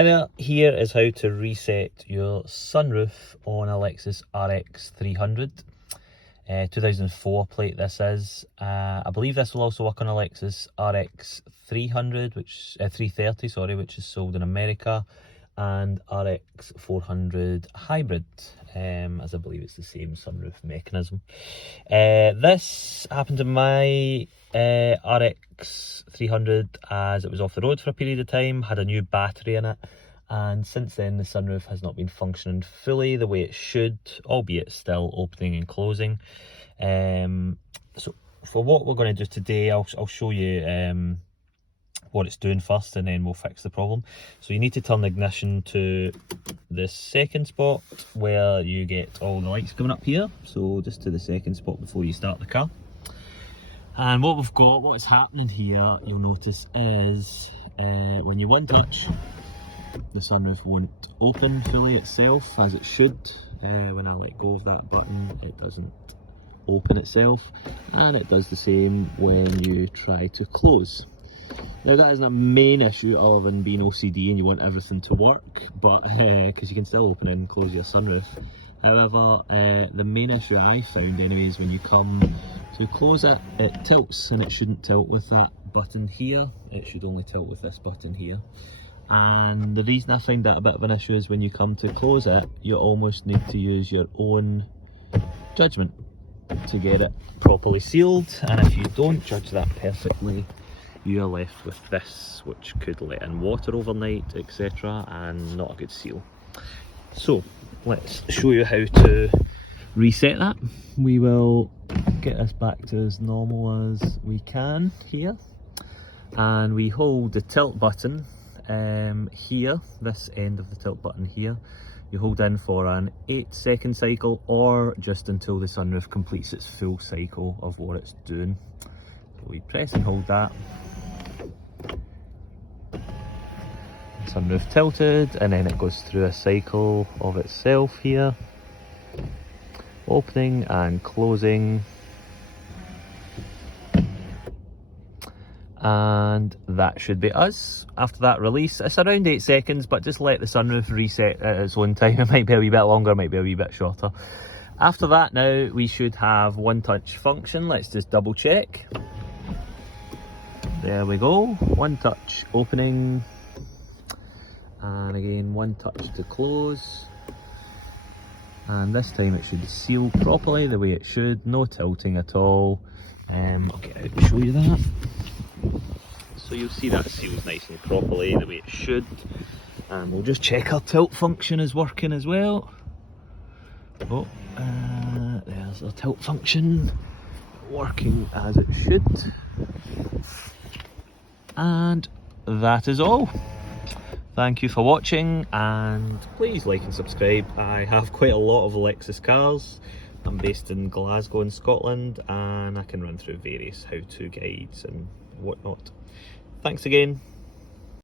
Anyway, here is how to reset your sunroof on a Lexus RX300. 2004 plate this is. I believe this will also work on a Lexus RX300, 330, sorry, which is sold in America, and RX400 hybrid, as I believe it's the same sunroof mechanism. This happened to my RX300 as it was off the road for a period of time, had a new battery in it, and since then the sunroof has not been functioning fully the way it should, albeit still opening and closing. So for what we're going to do today, I'll show you what it's doing first, and then we'll fix the problem. So you need to turn the ignition to the second spot where you get all the lights coming up here, so just to the second spot before you start the car. And what we've got, what is happening here, you'll notice is when you one touch, the sunroof won't open fully itself as it should. When I let go of that button, it doesn't open itself, and it does the same when you try to close. Now that isn't a main issue other than being OCD and you want everything to work, but because you can still open and close your sunroof. However, the main issue I found anyway is when you come to close it, it tilts, and it shouldn't tilt with that button here. It should only tilt with this button here. And the reason I find that a bit of an issue is when you come to close it, you almost need to use your own judgment to get it properly sealed, and if you don't judge that perfectly, you are left with this, which could let in water overnight, etc., and not a good seal. So let's show you how to reset that. We will get this back to as normal as we can here, and we hold the tilt button here, this end of the tilt button here. You hold in for an 8-second cycle, or just until the sunroof completes its full cycle of what it's doing. So we press and hold that. Sunroof tilted, and then it goes through a cycle of itself here, opening and closing, and that should be us. After that release, it's around 8 seconds, but just let the sunroof reset at its own time. It might be a wee bit longer, might be a wee bit shorter. After that now we should have one touch function. Let's just double check. There we go, one touch opening, and again one touch to close, and this time it should seal properly the way it should, no tilting at all. I'll get out and show you that. So you'll see that seals nice and properly the way it should, and we'll just check our tilt function is working as well. Oh, there's our tilt function working as it should, and that is all. Thank you for watching, and please like and subscribe. I have quite a lot of Lexus cars. I'm based in Glasgow in Scotland, and I can run through various how-to guides and whatnot. Thanks again.